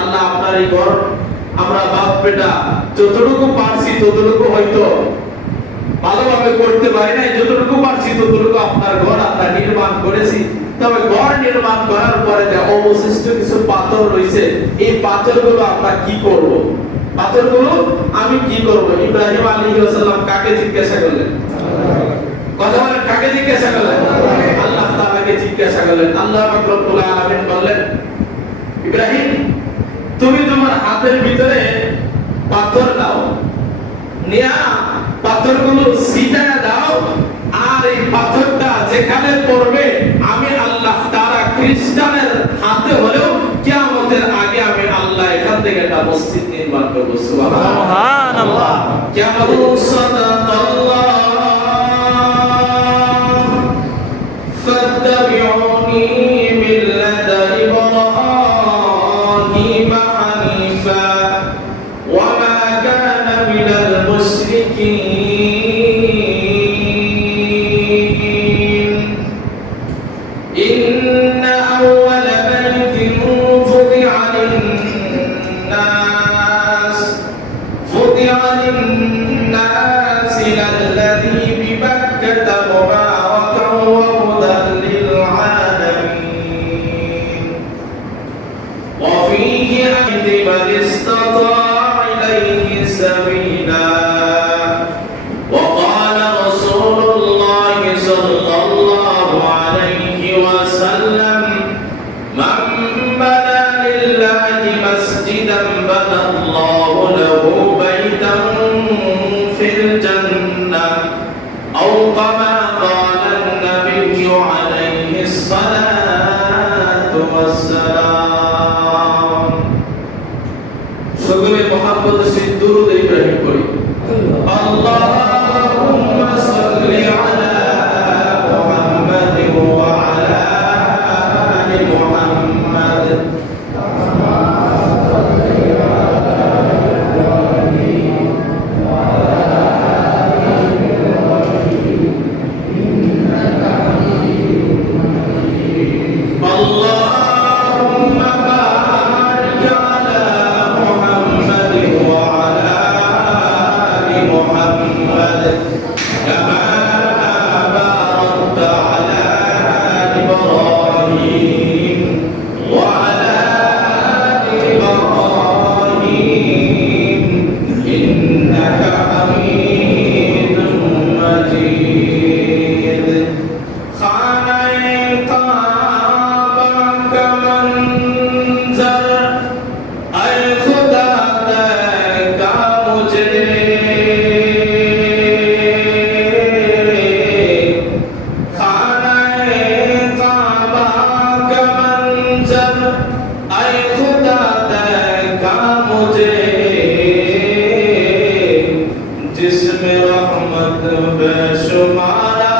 আল্লাহ আপনার এই ঘর আমরা বাপ বেটা যতটুকু পারছি ততটুকু হয়তো ভালোভাবে করতে পারি নাই, যতটুকু পারছি ততটুকু আপনার ঘর আমরা নির্মাণ করেছি। তবে ঘর নির্মাণ করার পরে অবশিষ্ট কিছু পাথর রয়েছে, এই পাথরগুলো আমরা কি করব? পাথরগুলো আমি কি করব? ইব্রাহিম আলাইহিস সালাম কাকে জিজ্ঞাসা করলেন? কথা বলেন, কাকে জিজ্ঞাসা করলেন? আল্লাহ তাআলাকে জিজ্ঞাসা করলেন। আল্লাহ পাক রব্বুল আলামিন বললেন, ইব্রাহিম তুমি তোমার হাতের ভিতরে পাথর দাও, নিয়া পাথরগুলো ছিটায়া দাও, আর এই পাথরটা যেখানে পড়বে আমি আল্লাহ তাআলা খ্রিস্টানের হাতে হলেও কিয়ামতের আগে আমি আল্লাহ এখান থেকে একটা মসজিদ নির্মাণ করব। সুবহানাল্লাহ। কিয়ামত সাদাকাল্লাহ ফাত্তাবিউনি মিল্লাতা ইব্রাহিম হানিফা ওয়া মা কানা মিনাল মুশরিকিন। ইন্না আউওয়ালা বাইতিন ফুদিআ লিন-নাস লাল্লাযী বিবাক্কাতা মুবারাকান ওয়া হুদাল লিল-আলামিন ওয়া ফীহি আইদি মান ইসতাতা'a ইলাইহি সাবিলা। وقال رسول الله صلى الله عليه وسلم من بنى لله مسجدا بنى الله له بيتا في الجنة أو كما قال النبي عليه الصلاة والسلام। সকলে মোহাম্মদ সে দুরূদ ইব্রাহিম পড়ি। اللهم صل على محمد وعلى آل محمد اللهم بارك على محمد وعلى آل محمد كما باركت على آل إبراهيم وعلى آل إبراهيم إنك حميد مجيد। खाने काबा का मंजर ऐ खुदा देखा मुझे, खाने काबा का मंजर ऐ खुदा देखा मुझे, जिसमें रहमत बेशुमारा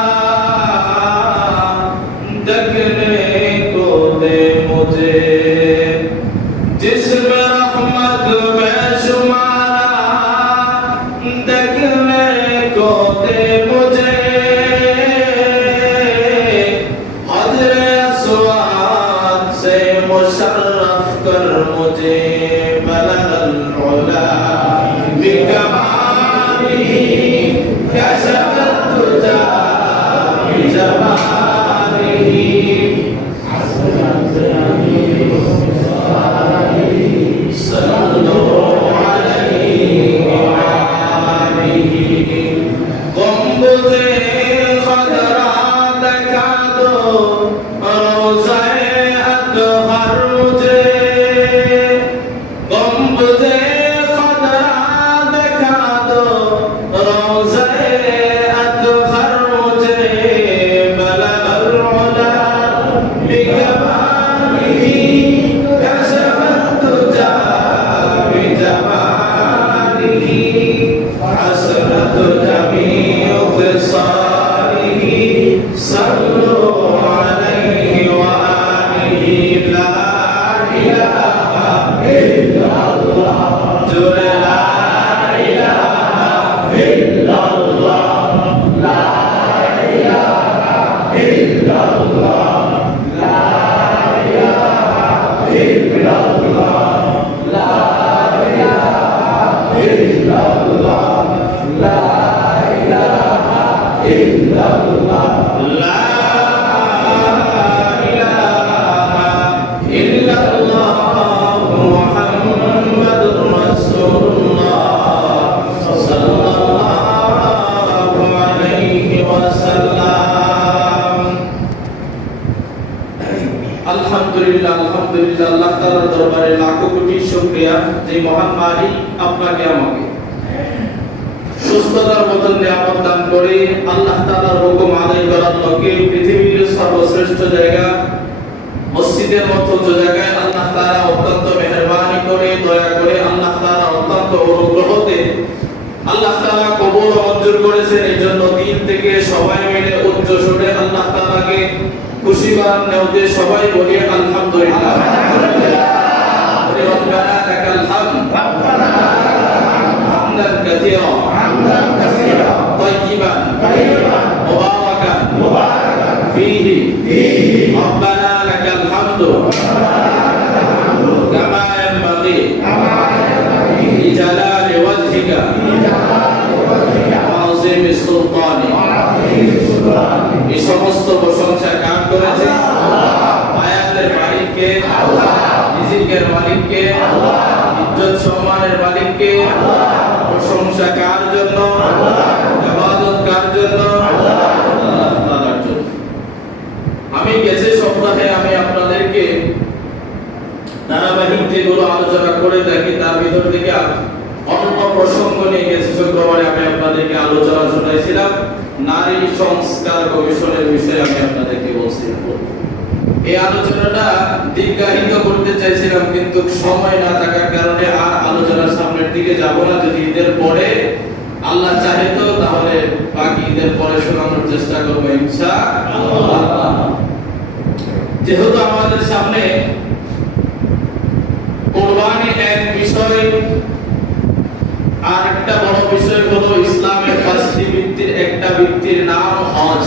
देखने को दे मुझे, जिसमें रहमत बेशुमारा देखने को दे मुझे, हज़रे अस्वाद से मुशर्रफ कर मुझे, बलगल उला बिकमालिही कशफत तुजा बिजमालिही सल्लल्लाहु अलैहि वआलिहि। गुंबुज़े खदरा दिखा दो रोज़े अतहर मुझे, गुंबुज़े खदरा दिखा दो रोज़े अतहर मुझे, बलगल उला बिकमालिही कशफत तुजा बिजमालिही লাখো কোটি শুকরিয়া যে মহান মালিক আপনাকে আমাকে সুস্থতার মতন নিয়ামত দান করে আল্লাহ তাআলার হুকুম আদায় করার লক্ষ্যে পৃথিবীর সর্বশ্রেষ্ঠ জায়গা মসজিদের মতো যে জায়গায় আল্লাহ তাআলা অত্যন্ত মেহেরবানি করে দয়া করে আল্লাহ তাআলা অত্যন্ত অনুগ্রহতে আল্লাহ তাআলা কবুল ও মঞ্জুর করেছেন। এই জন্য দিন থেকে সবাই মিলে উচ্চ সুরে আল্লাহ তাআলাকে খুশি বানানোর উদ্দেশ্যে সবাই বলি আলহামদুলিল্লাহ। রব্বানা লাকাল হামদ হামদান কাসীরা তাইয়িবান মুবারাকান ফীহি রব্বানা লাকাল হামদু কামা ইয়ানবাগি লিজালালি ওয়াজহিকা ওয়া আযীমি সুলতানি। এই সমস্ত প্রশংসা কার করেছে? আয়াতের মালিককে আল্লাহ, রিজিকের মালিককে আল্লাহ, ইজ্জত সম্মানের মালিককে আল্লাহ। প্রশংসা কার জন্য? আল্লাহ। ইবাদত কার জন্য? আল্লাহ তাআলার জন্য। আমি গেছে সপ্তাহে আমি আপনাদেরকে ধারাবাহিক যেগুলো আলোচনা করে থাকি তার ভিতর থেকে অন্য প্রসঙ্গ নিয়ে গেছে শুক্রবারে আমি আপনাদেরকে আলোচনা শোনাইছিলাম নারী সংস্কার কমিশনের বিষয়ে আমি আপনাদেরকে বলছিলাম। এই আলোচনাটা দীর্ঘায়িত করতে চাইছিলাম কিন্তু সময় না থাকার কারণে আর আলোচনার সামনের দিকে যাব না। যদি ঈদের পরে আল্লাহ চাহে তো তাহলে বাকি ঈদের পরে শোনানোর চেষ্টা করবো ইনশাআল্লাহ। যেহেতু আমাদের সামনে কুরবানি এক বিষয়, আর একটা বড় বিষয় হলো ইসলামের পাঁচটি ভিত্তির একটা ভিত্তির নাম হজ।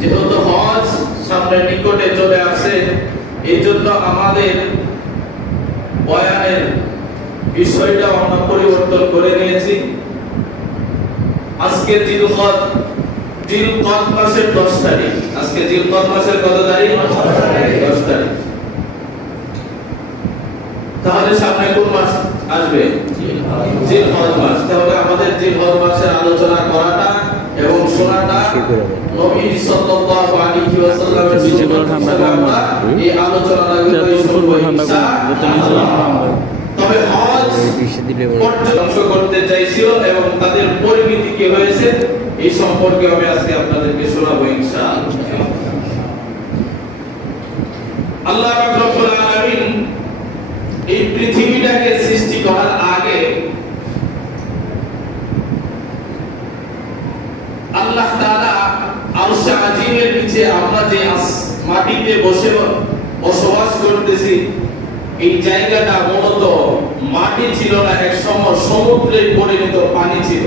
যেহেতু হজ সামনে নিকটে চলে আসে এই জন্য আমাদের বয়ানের বিষয়টা আমরা পরিবর্তন করে নিয়েছি। আজকে জিলকদ মাসের 10 তারিখ। আজকে জিলকদ মাসের কত তারিখ? 10 তারিখ। তাহলে সামনে কোন মাস আসবে? জিলহজ মাস। তাহলে আমাদের জিলহজ মাসের আলোচনা করাটা এবং শোনাটা নবী সাল্লাল্লাহু আলাইহি ওয়াসাল্লামের সুন্নাহ এই আলোচনাগুলো শুনবো ইনশাআল্লাহ। তবে হজ অংশ করতে চাইছিল এবং তাদের পরিণতি কি হয়েছে এই সম্পর্কে আমি আজকে আপনাদেরকে শোনাবো ইনশাআল্লাহ। আল্লাহ পাক রব্বুল আলামিন এই পৃথিবীটাকে সৃষ্টি করার আগে আল্লাহ তাআলা আরশে আজিমের নিচে আমরা যে মাটিতে বসে বসবাস করতেছি এই জায়গাটা মূলত মাটি ছিল না, এক সময় সমুদ্রে পরিণত পানি ছিল।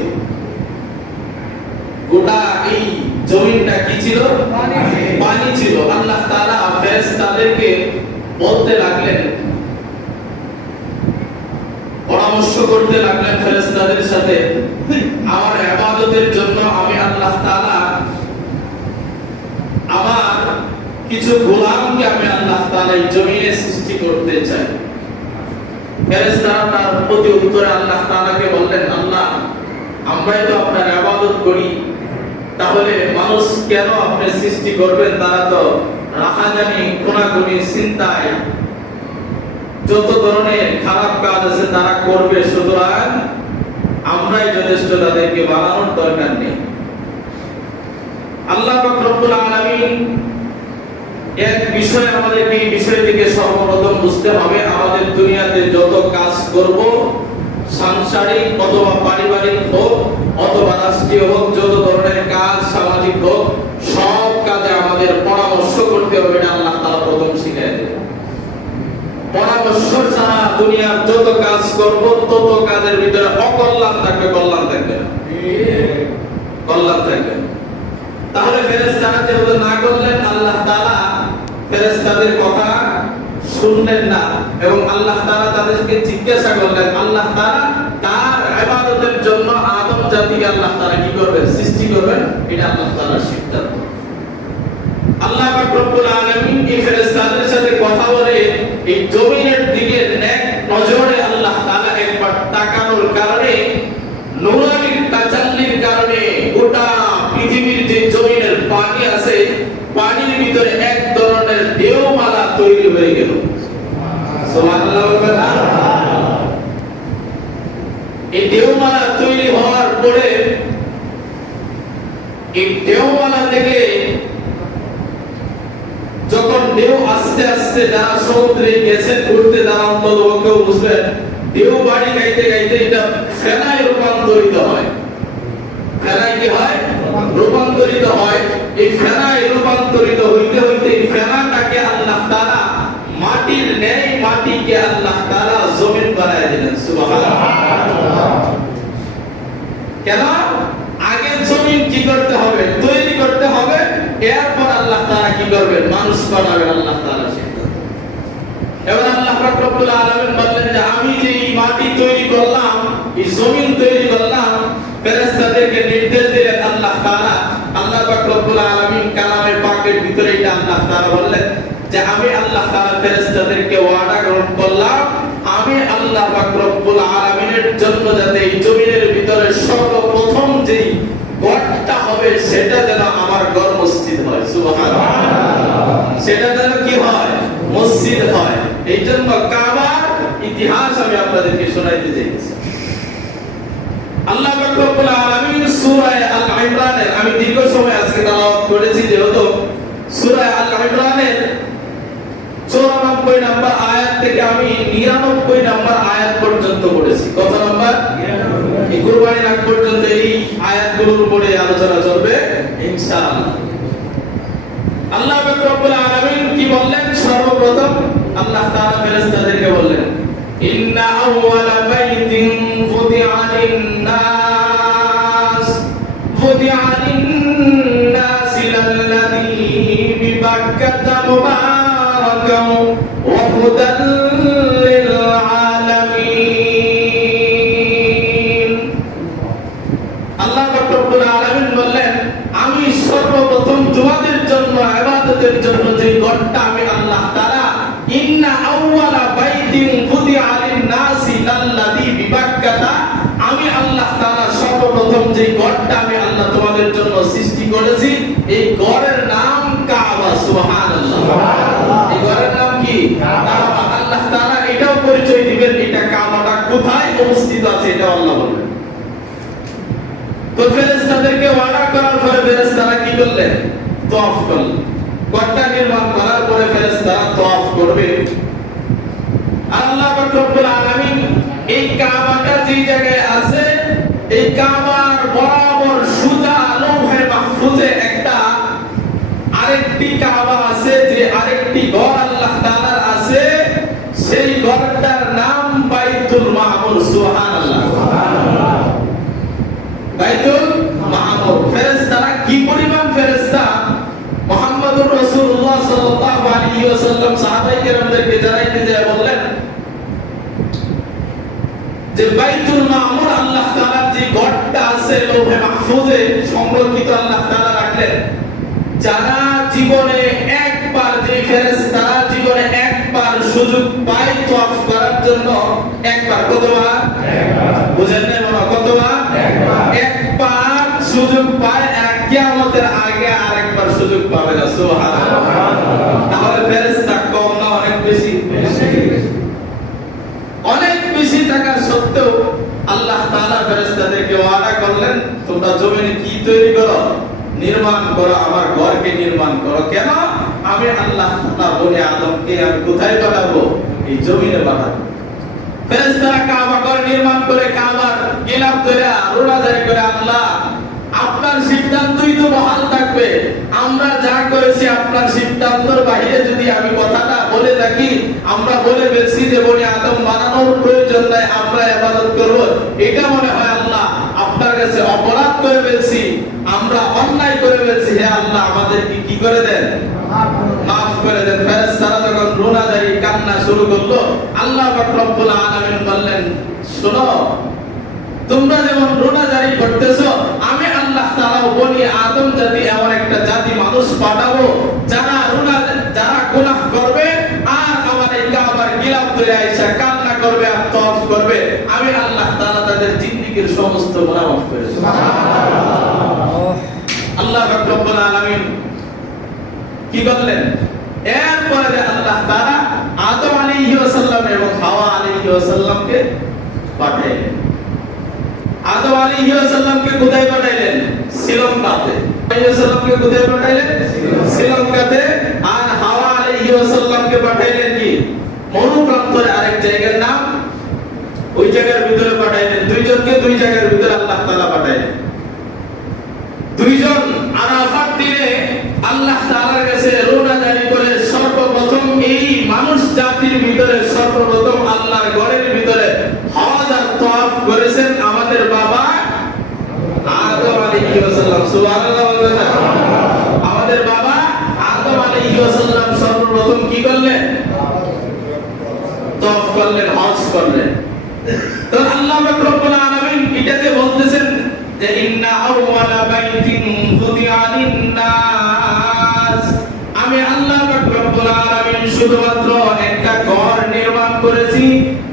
গোটা এই জমিনটা কি ছিল? পানি ছিল। আল্লাহ তাআলা ফেরেশতাদেরকে বলতে লাগলেন, পরামর্শ করতে লাগলেন ফেরেশতাদের সাথে, আমার ইবাদতের জন্য আমি আল্লাহ তাআলা আমার কিছু গোলামকে আমি আল্লাহ তাআলা এই জমিনে সৃষ্টি করতে চাই। ফেরেশতারা তার প্রতি উত্তরে আল্লাহ তাআলাকে বললেন, আল্লাহ আমরাই তো আপনার ইবাদত করি, তাহলে মানুষ কেন আপনি সৃষ্টি করবেন? তারা তো রাহাজানি কোনাকুনি চিন্তায় যত ধরনের খারাপ কাজ আছে তারা করবে, সুতরাং আমরাই যথেষ্ট, তাদেরকে বানানোর দরকার নেই। আল্লাহ পাক রব্বুল আলামিন এক বিষয় আমাদেরকে এই বিষয় থেকে সর্বপ্রথম বুঝতে হবে, আমাদের দুনিয়াতে যত কাজ করব, সাংসারিক অথবা পারিবারিক হোক অথবা রাষ্ট্রীয় হোক, যত ধরনের কাজ সামাজিক হোক, সব কাজে আমাদের পরামর্শ করতে হবে। এটা আল্লাহ তাআলা প্রথম শিখিয়ে দেন। পরামর্শ ছাড়া দুনিয়ার যত কাজ করব তত কাজের ভিতরে অকল্যাণ থাকবে, কল্যাণ থাকবে না। কল্যাণ থাকবে। তাহলে ফেরেশতারা যেহেতু না করলেন, আল্লাহ তাআলা ফেরেশতাদের কথা শুনলেন না এবং আল্লাহ তাআলা তাদেরকে জিজ্ঞাসা করলেন। আল্লাহ তাআলা তার ইবাদতের জন্য আদম জাতিকে আল্লাহ তাআলা কি করবেন? সৃষ্টি করবেন। এটা আল্লাহ তাআলার সিদ্ধান্ত। আল্লাহ পাক রব্বুল আলামিন এই ফেরেশতাদের সাথে কথা বলে এই জমিনের দিকে নেক নজরে আল্লাহ তাআলা একবার তাকানোর কারণে, নূরানির তাজাল্লির কারণে গোটা পৃথিবীর যে জমিনের পানি আছে, পানির ভিতরে এক ধরনের ঢেউমালা তৈরি হয়ে গেল। সুবহানাল্লাহ বলবেন না? এই দেওমালা তৈরি হওয়ার পরে এই দেওমালা থেকে যখন ঢেউ আস্তে আস্তে যারা সমুদ্রে গেছেন ঘুরতে, যারা অন্তত কেউ বুঝবেন, ঢেউ বাড়ি গাইতে গাইতে এটা ফেনায় রূপান্তরিত হয়। ফেনায় কি হয়? রূপান্তরিত হয়। এই ফেনায় রূপান্তরিত হইতে হইতে এই ফেনাটাকে আল্লাহ তাআলা মাটির ন্যায় মাটিকে আল্লাহ তাআলা জমিন বানায় দিলেন। সুবহানাল্লাহ। কেন? আগে জমিন কি করতে হবে? তৈরি করতে হবে, এরপর আল্লাহ তাআলা কি করবেন? মানুষ বানাবেন আল্লাহ তাআলা সিদ্ধান্ত। এবার আল্লাহ পাক রব্বুল আলামিন বললেন যে আমি যে এই মাটি তৈরি করলাম, এই জমিন তৈরি করলাম, ফেরেশতাদেরকে নির্দেশ দিলেন আল্লাহ তাআলা। আল্লাহ পাক রব্বুল আলামিন কালামে পাকের ভিতরে এটা আল্লাহ তাআলা বললেন যে আমি আল্লাহ তাআলা ফেরেশতাদেরকে ওয়াদা গ্রহণ করলাম, আমি আল্লাহ পাক রব্বুল আলামিনের জন্য যাতে এই জমিনের ভিতরে সর্বপ্রথম যেই ঘরটা হবে সেটা যেন আমার ঘর মসজিদ হয়। সুবহানাল্লাহ। সেটা যেন কি হয়? মসজিদ হয়। এই জন্য কাবার ইতিহাস আমি আপনাদেরকে শোনাইতে চাইছি। আল্লাহ পাক রব্বুল আলামিন সূরা আল ইমরানের, আমি দীর্ঘ সময় আজকে তেলাওয়াত করেছি যেহেতু সূরা আল ইমরানের 94 নম্বর আয়াত থেকে আমি 99 নম্বর আয়াত পর্যন্ত পড়েছি। কত নম্বর? 99। এই কুরবানির আগ পর্যন্ত এই আয়াতগুলোর উপরে আলোচনা চলবে ইনশাআল্লাহ। আল্লাহ পাক রব্বুল আলামিন কি বললেন? সর্বপ্রথম আল্লাহ তাআলা ফেরেশতাদেরকে বললেন, ইন্না আউওয়ালা বাইতিন ফুদিআ লিন-নাস লাল্লাযী বিবাক্কাতা মুবারাকান ওয়া হুদাল লিল আলামিন। আল্লাহ পাক রব্বুল আলামিন বললেন, আমি সর্বপ্রথম তোমাদের জন্য ইবাদতের জন্য যে ঘরটা আমি আল্লাহ তাআলা, ইন্না আউওয়ালা বাইতিন ফুদিআ লিন-নাসি লাল্লাযী বিবাক্কাতা, আমি আল্লাহ তাআলা সর্বপ্রথম যে ঘরটা আমি আল্লাহ তোমাদের জন্য সৃষ্টি করেছি, এই ঘরের নাম কাবা। সুবহানাল্লাহ। এই ঘরের নাম কি? কাবা। আল্লাহ তাআলা এটাও পরিচয় দিবেন, এটা কাবাটা কোথায় অবস্থিত আছে এটা আল্লাহ বলবেন। তো ফেরেশতাদেরকে ওয়াদা করার পরে ফেরেশতারা কি করলেন? তওয়াফ করলেন। ঘরটা নির্মাণ করার পরে ফেরেশতারা তওয়াফ করবে। আল্লাহ পাক রব্বুল আলামিন এই কাবাটা যে জায়গায় আছে, এই কাবার বরাবর সুজা লৌহে মাহফুজে একটা আরেকটি কাবা আছে, যে আরেকটি ঘর আল্লাহ তাআলার আছে, সেই ঘরটার নাম বাইতুল মামুর। সুবহানাল্লাহ। বাইতুল মামুর। ফেরেশতারা কি পরিমাণ ফেরেশতা! মুহাম্মদুর রাসূলুল্লাহ সাল্লাল্লাহু আলাইহি ওয়াসাল্লাম সাহাবায়ে কেরামদেরকে জানাইতে যায় বললেন যে বাইতুল মামুর আল্লাহ তাআলার যে ঘরটা আছে লৌহে মাহফুজে সংরক্ষিত আল্লাহ তাআলা রাখলেন। যারা জীবনে একবার, যে ফেরেশতারা জীবনে একবার সুযোগ পায় তওয়াফ করার জন্য, একবার, কতবার? একবার। বুঝেন না বাবা? কতবার? একবার। একবার সুযোগ পায়, আর কিয়ামতের আগে আরেকবার সুযোগ পাবে না। সুবহানাল্লাহ। তাহলে ফেরেশতা কম না অনেক বেশি? অনেক বেশি থাকা সত্ত্বেও আল্লাহ তাআলা ফেরেশতাদেরকে ওয়াদা করলেন, তোমরা জমিনে কি তৈরি করো? নির্মাণ করো, আমার ঘরকে নির্মাণ করো। কেন? আমি আল্লাহ তাআলা বনি আদমকে আমি কোথায় পাঠাবো? এই জমিনে পাঠাবো। ফেরেশতারা কাবা ঘর নির্মাণ করে কাবার গিলাফ ধরে রোনা জারি করে, আল্লাহ আপনার সিদ্ধান্তই তো বহাল থাকবে, আমরা যা করেছি আপনার সিদ্ধান্তর বাইরে যদি আমি কথাটা বলে থাকি, আমরা বলে ফেলছি যে বনি আদম বানানোর প্রয়োজন নাই, আমরা ইবাদত করব, এটা মনে হয় আল্লাহ আপনার কাছে অপরাধ করে ফেলছি, আমরা অন্যায় করে ফেলছি, হে আল্লাহ আমাদেরকে কি করে দেন? মাফ করে দেন। ফেরেশতারা যখন রোনা জারি কান্না শুরু করলো, আল্লাহ পাক রব্বুল আলামিন বললেন, শোনো, তোমরা যেমন রোনা জারি করতেছো, আমি আল্লাহ তাআলা বনি আদম জাতি এমন একটা জাতি মানুষ পাঠাবো যারা গুনাহ করবে আর আমার এই কাবার গিলাফ ধরে আইসা কান্না করবে আর তওয়াফ করবে, আমি আল্লাহ তাআলা তাদের জিন্দেগীর সমস্ত গুনাহ মাফ করে দেব। সুবহানাল্লাহ। আল্লাহ পাক রব্বুল আলামিন কি করলেন? এরপরে আল্লাহ তাআলা আদম আলাইহিস সালাম ওয়াসাল্লাম এবং হাওয়া আলাইহিস সালামকে পাঠাইলেন। আদম আলাইহিস সালামকে কোথায় পাঠাইলেন? শ্রীলঙ্কাতে। আলাইহিস সালামকে কোথায় পাঠাইলেন? শ্রীলঙ্কাতে। আর হাওয়া আলাইহিস সালামকে পাঠাইলেন কি? মরু প্রান্তরে আরেক জায়গার নাম, ওই জায়গার ভিতরে পাঠাইলেন। দুইজনকে দুই জায়গার ভিতরে আল্লাহ তাআলা পাঠাইলেন। দুইজন আরাফাত দিনে আল্লাহ তাআলার কাছে রোনা জারি করে সর্বপ্রথম এই মানুষ জাতির ভিতরে সর্বপ্রথম আল্লাহর ঘরের ভিতরে হজ আর তাওয়াফ করেছেন আমাদের বাবা আদম আলাইহিস সালাম। সুবহানাল্লাহ বলবেন না? আমাদের বাবা আদম আলাইহিস সালাম সর্বপ্রথম কি করলেন? তাওয়াফ করলেন, হজ করলেন। তো আল্লাহ রব্বুল আলামিন এটাতে বলতেছেন যে ইন্না আউওয়ালা বাইতিন ফুদিআ লিন-নাস, আমি আল্লাহ রব্বুল আলামিন শুধুমাত্র একটা ঘর নির্মাণ করেছি,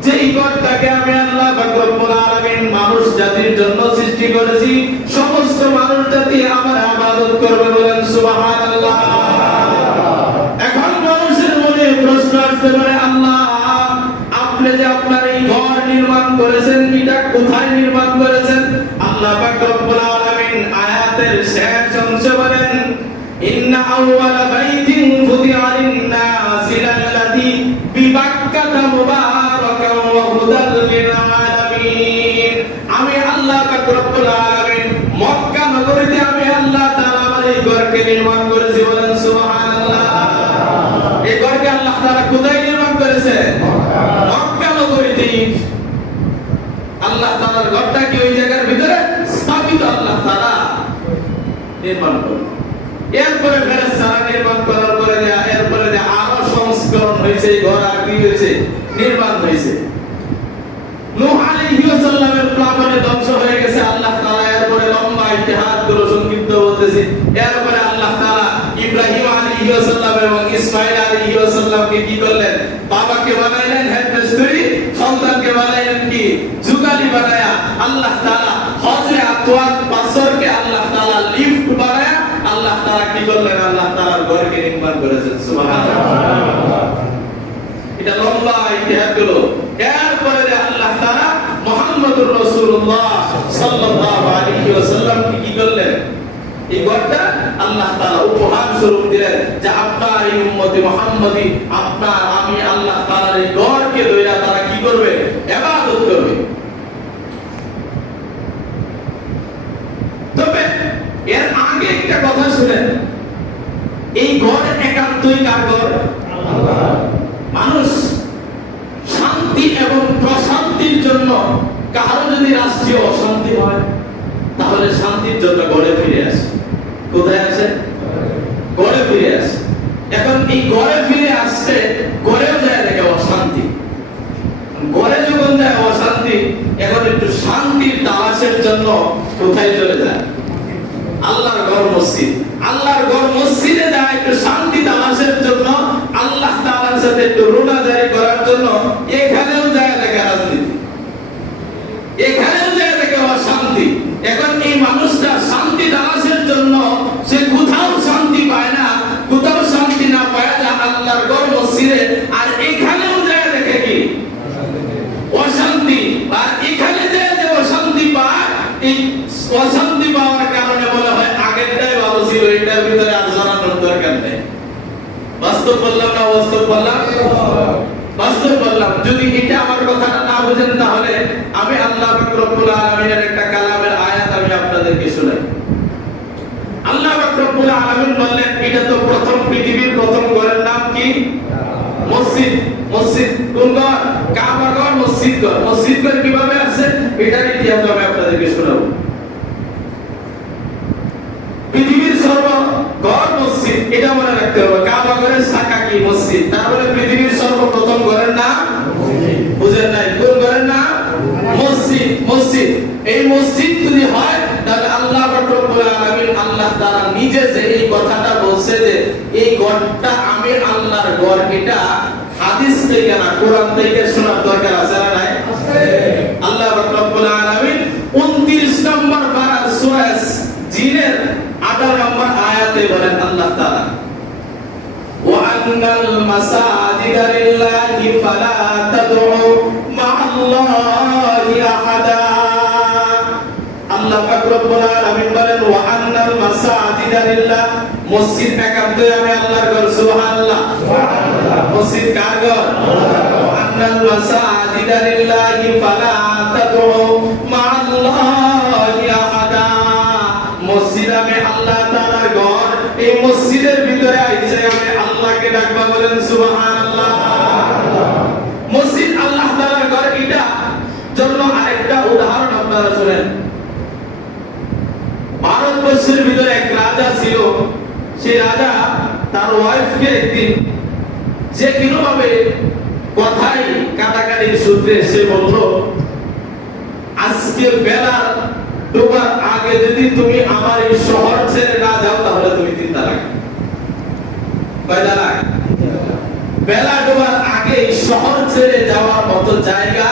যেই ঘরটাকে আমি আল্লাহ রব্বুল আলামিন মানুষ জাতির জন্য সৃষ্টি করেছি। সমস্ত মানুষ জাতি আমার ইবাদত করবে, বলেন সুবহানাল্লাহ। এখন মানুষের মনে প্রশ্ন আসতে পারে, আল্লাহ আপনি যে আপনার এই ঘর নির্মাণ করেছেন, এটা কোথায় নির্মাণ করেছেন? আল্লাহ পাক রব্বুল আলামিন আয়াতের শেষ অংশে বলেন ইন্না আউওয়ালা বাইতিন ফুদিআ লিন-নাসি লাল্লাযী বিবাক্কাতা মুবারাকান ওয়া হুদাল লিল আলামিন। আমি আল্লাহ পাক রব্বুল আলামিন মক্কা নগরীতে আমি আল্লাহ তাআলা আমার এই ঘরকে নির্মাণ করেছি, বলেন সুবহানাল্লাহ। এই ঘরকে আল্লাহ তাআলা কোথায় নির্মাণ করেছেন? মক্কা নগরীতে। আল্লাহ তাআলার ঘরটা কি ওই জায়গার ভিতরে স্থাপিত? আল্লাহ তাআলা নির্মাণ করেন। এরপরে ফেরেশতারা নির্মাণ করার পরে এরপরে আরো সংস্করণ হয়েছে, এই ঘর আর কি হয়েছে? নির্মাণ হয়েছে। নূহ আলাইহিস সালামের প্লাবনে ধ্বংস হয়ে গেছে। আল্লাহ তাআলা এরপরে লম্বা ইতিহাস গুলো সংক্ষিপ্ত বলতেছি। এরপরে আল্লাহ তাআলা ইব্রাহিম আলাইহিস সালাম এবং ইসমাঈল আলাইহিস সালামকে কি করলেন? বাবাকে বানাইলেন হেডমিস্ত্রি, সন্তানকে বানাইলেন কি? যুগালি বানায়া। আল্লাহ তাআলা হজরে আসওয়াদ পাথরকে আল্লাহ তাআলা লিফট বানায়া আল্লাহ তাআলা কি করলেন? আল্লাহ তাআলার ঘরকে নির্মাণ করেছেন। সুবহানাল্লাহ। এটা লম্বা ইতিহাস গুলো। এরপরে আল্লাহ তাআলা মুহাম্মদুর রাসূলুল্লাহ সাল্লাল্লাহু আলাইহি ওয়াসাল্লাম কি করলেন? এই ঘরটা আল্লাহ তাআলা উপহার স্বরূপ দিলেন যে আপনার এই উম্মতে মুহাম্মদী, আপনার আমি আল্লাহ তাআলার এই ঘরকে ধইরা তারা কি করবে? ইবাদত করবে। তবে এর আগে একটা কথা শুনেন, এই ঘর একান্তই কার ঘর? আল্লাহ। মানুষ শান্তি এবং প্রশান্তির জন্য কারো যদি রাষ্ট্রীয় অশান্তি হয়, তাহলে শান্তির জন্য ঘরে ফিরে আসে। কোথায় আসে? ঘরে ফিরে আসে। এখন এই ঘরে ফিরে আসছে, ঘরেও যায় দেখে অশান্তি। ঘরে যখন যায় অশান্তি, এখন একটু শান্তির তালাশের জন্য কোথায় চলে যায়? আল্লাহর ঘর মসজিদ। আল্লাহর ঘর মসজিদে যায় একটু শান্তি তালাশের জন্য, আল্লাহ তাআলার সাথে একটু রোনাজারি করার জন্য। এখানেও যায় দেখে রাজনীতি, এখানেও যায় দেখে অশান্তি। এখন এই মানুষটা শান্তি তালাশের জন্য সে কোথাও শান্তি পায় না, কোথাও শান্তি না পায় না আল্লাহর ঘর মসজিদে, আর এখানেও যায় দেখে কি? অশান্তি। আর এখানে যে অশান্তি পায়, এই অশান্তি পাওয়ার কারণে বলা হয় আগেরটাই ভালো ছিল, এটার ভিতরে আর জানানোর দরকার নেই। বাস্তব বললাম না বাস্তব বললাম? বাস্তব বললাম। যদি এটা আমার কথাটা না বুঝেন, তাহলে আমি আল্লাহ পাক রব্বুল আলামিনের একটা কালামের আয়াত আমি আপনাদেরকে শোনাই। আল্লাহ পাক রব্বুল আলামিন বললেন, এটা তো প্রথম পৃথিবীর প্রথম ঘরের নাম কি? মসজিদ। মসজিদ কোন ঘর? কাবা ঘর, মসজিদ ঘর। মসজিদ ঘর কিভাবে আছে এটার ইতিহাস আমি আপনাদেরকে শোনাবো। পৃথিবীর সর্ব ঘর মসজিদ, এটা মনে রাখতে হবে। কাবা ঘরের শাখা কি? মসজিদ। তারপরে পৃথিবীর সর্বপ্রথম ঘরের নাম বুঝেন নাই? কোন ঘরের নাম? মসজিদ। মসজিদ। এই মসজিদ যদি হয়, তাহলে আল্লাহ রব্বুল আলামিন আল্লাহ তাআলা নিজে যে এই কথাটা বলছে যে এই ঘরটা আমি আল্লাহর ঘর, এটা হাদিস থেকে না কোরআন থেকে শোনার দরকার আছে না নাই? আছে। আল্লাহ রব্বুল আলামিন 29 নম্বর পারা সূরা জিনের 18 নম্বর আয়াতে বলেন আল্লাহ তাআলা ওয়া আন্নাল মাসাজিদ মাসাজিদা লিল্লাহি ফালা তাদউ মা'আল্লাহি আহাদা। আল্লাহ পাক রব্বুল আলামিন বলেন ওয়া আন্নাল মাসাজিদা লিল্লাহ, মসজিদ একান্তই আমি আল্লাহর ঘর। সুবহানাল্লাহ, সুবহানাল্লাহ। মসজিদ কার ঘর? ওয়া আন্নাল মাসাজিদা লিল্লাহি ফালা তাদউ মা'আল্লাহি আহাদা। মসজিদ আমি আল্লাহ তাআলার ঘর, এই মসজিদের ভিতরে আইছে আমি আল্লাহকে ডাকবা। বলেন সুবহানাল্লাহ। মসজিদ আল্লাহ তাআলার ঘর, এটা জন্য আরেকটা উদাহরণ আপনারা শুনেন। ভারতবর্ষের ভিতরে এক রাজা ছিল। সেই রাজা তার ওয়াইফকে একদিন যে কিভাবে কথাই কাটাকাটির সূত্রে সে বলল, আজকে বেলা ডোবার আগে যদি তুমি আমার এই শহর ছেড়ে না যাও তাহলে তুমি 3 তালাক। কয় তালাক? বেলা ডোবার আগে এই শহর ছেড়ে যাওয়ার মতো জায়গা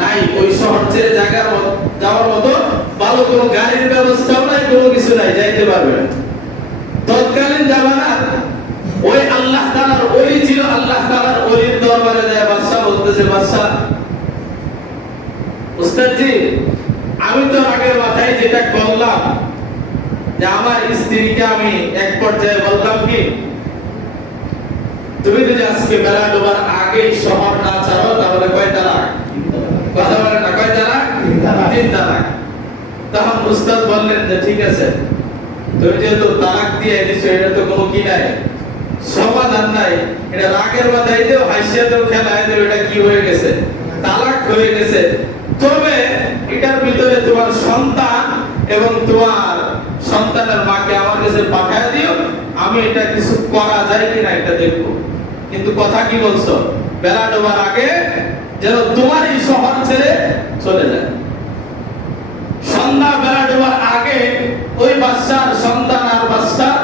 নাই। ওই শহর ছেড়ে যাওয়ার মতো ভালো কোনো গাড়ির ব্যবস্থাও নাই, কোনো কিছু নাই, যাইতে পারবে না। তৎকালীন জামানার ওই আল্লাহ তাআলার ওলি ছিল। আল্লাহ তাআলার ওলির দরবারে যায় বাদশা বলতেছে, বাদশা উস্তাদজি, আমি তো আগের মাথায় যেটা বললাম যে আমার স্ত্রীকে আমি এক পর্যায়ে বললাম কি, তুমি যদি আজকে বেলা ডোবার আগে শহর না ছাড়ো তাহলে কয় তালাক? কথা বলেন না, কয় তালাক? 3 তালাক। তখন উস্তাদ বললেন যে ঠিক আছে, তুমি যেহেতু তালাক দিয়ে দিছো, এটা তো কোনো কি নাই, সমাধান নাই, এটা রাগের মাথায় দিও, হাসিয়া দিও, খেলায় দিও, এটা কি হয়ে গেছে? তালাক হয়ে গেছে। তবে এটার ভিতরে তোমার সন্তান এবং তোমার সন্তানের মাকে আমার কাছে পাঠিয়ে দিও, আমি এটা কিছু করা যায় কিনা এটা দেখবো। কিন্তু কথা কি বলছো? বেলা ডোবার আগে যেন তোমার এই শহর ছেড়ে চলে যায়। সন্ধ্যা বেলা ডোবার আগে ওই বাদশার সন্তান আর বাদশার